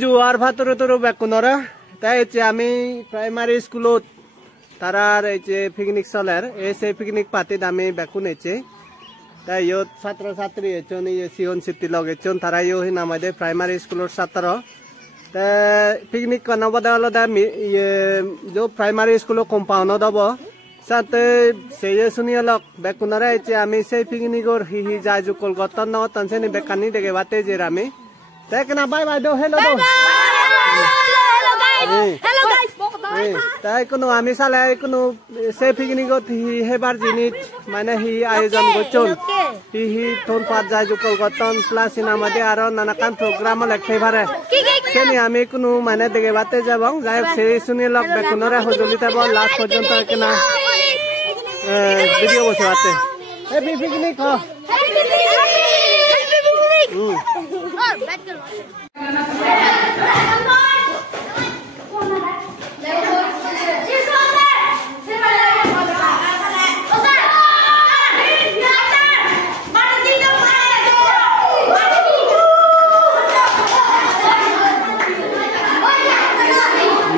জু আর ভাতর তোর বেকুনরা তাই আমি প্রাইমারি স্কুলত তারার এই যে পিকনিক চলের এই পিকনিক পাতিত আমি বেকুন তাই ইয়ত ছাত্র ছাত্রী এজন সিয়ন সিটি লগ এজন তারা ইয় নামাই দে প্রাইমারি স্কুলের ছাত্র পিকনিক নবদা আলাদা जो प्राइमारी स्कूल कम्पाउंड दब साथे से सुनिए लग बेकुनरा आमी से पिकनिकर हि जाय जो कलकत्ता न तनसे नि बेकानी देगे बाते जे रामी तेकना बाय बाय दो हेलो दो हेलो गाइस ताई कोनो आमी साले कोनो से पिकनिकत हि हेबार जिनित माने हि आयोजन गचन हि थोन पात जाय जो कलकत्ता प्लस इनामादे आरो नाना कान प्रोग्राम लेखै बारे केनि आमी कोनो माने देगे बाते जाबं जाय से सुनिए लग बेकुनरा हजलिता बो लास्ट पर्यंत केना वीडियो बसे बाते हैप्पी पिकनिक हो हैप्पी पिकनिक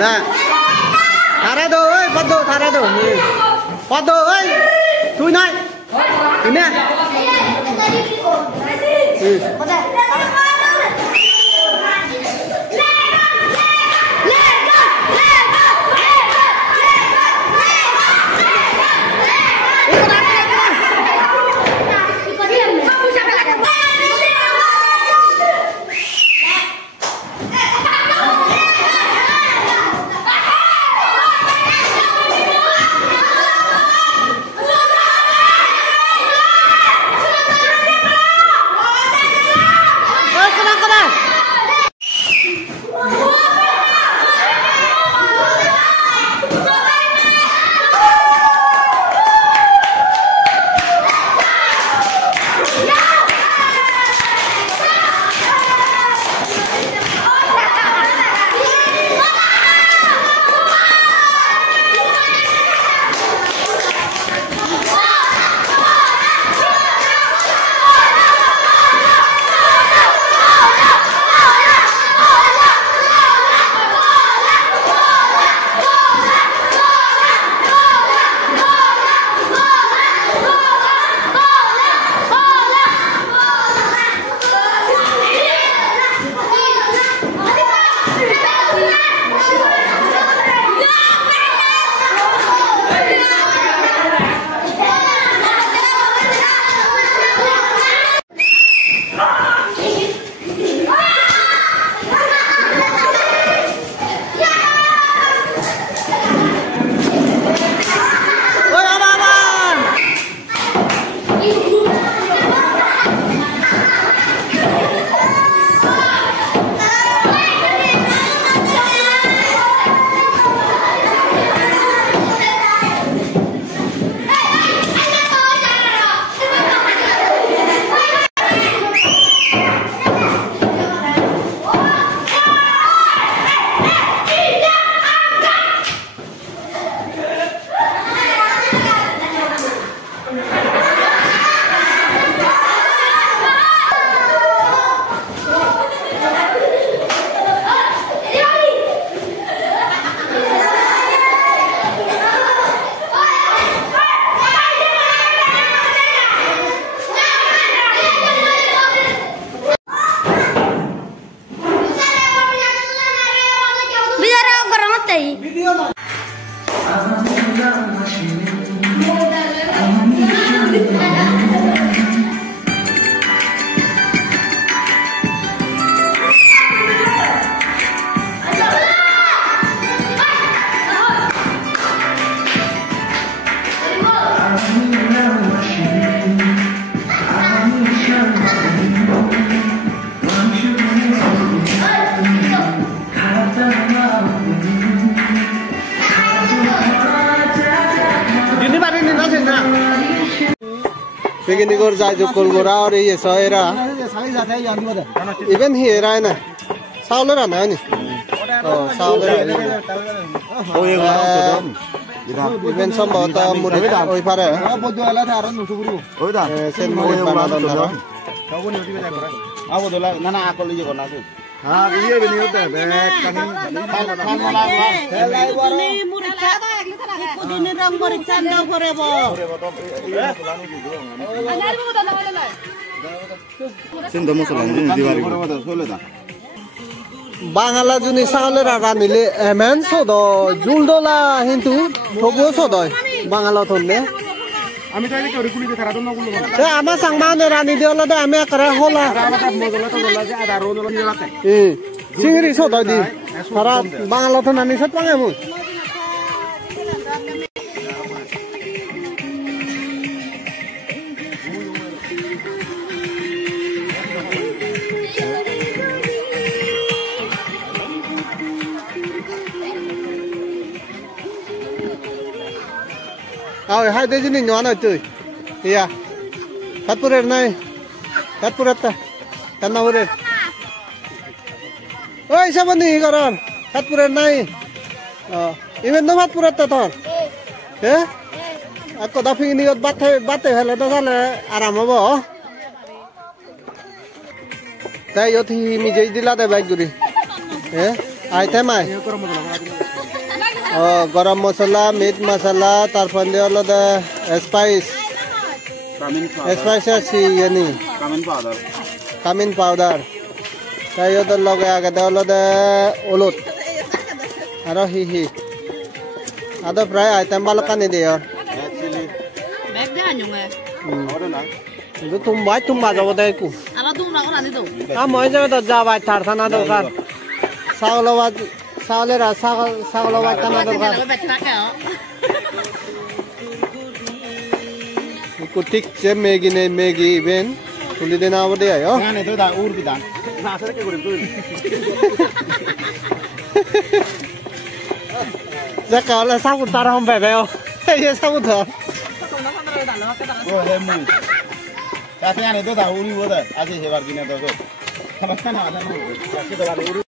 ना थारा दो ओए पदो थारा दो पदो ओए तू नहीं इने पिकनिकर जाय जो कलगोरा और ये सहेरा इवन ही एरा ना साउलर ना नि ओ साउलर Event সম্ভবত মুড়ি ওই পারে সেন মুড়ি বানানো তারা বাঙালা জুনি চাউলের রানিলে এমেন সদ জুলদলা কিন্তু তবুও সদয় বাঙালা থলে আমি তো এই করে কুলিতে তারা দন্ন গুলো আমার সাংমানে রানি দিওলা দে আমি একরা হলা চিংড়ি সদয় দি তারা বাঙালা থ নানি সত পাঙে মু hai đứa chúng mình nhón ở chơi, thì à, cắt bớt này, cắt bớt ta, cắt nào bớt, ôi sao vẫn đi còn, cắt bớt này, even nó cắt bớt ta thôi, thế, có đáp ứng được bắt thế hay là đó là aram mà bỏ, đây giờ thì mình chơi đi là đây bài gì, thế, ai thế mày? গরম মশলা meat মশলা তারপর আলাদা spice আছে ইয়ানি কামিন powder তাই ওদের লগে আগে আলাদা হলুদ আর হি আদা প্রায় আইটেম বালকানি দিয়ে তুমি যাব দেয় কু মই যাবে যা বাই থার থানা দরকার চাউলের চাউল বাটানা দরকার কুটিক যে ম্যাগি নেই ম্যাগি ইভেন তুলি দেনা হবে আয় গানে তো দা উর বিধান না আসলে কি করিম তুই যা কালে সাবু তার হম বেবেও এই সাবু তো ও হে মু তাতে আনে তো দা উরি বদা আজি হেবার দিনে তো তো খাবার না না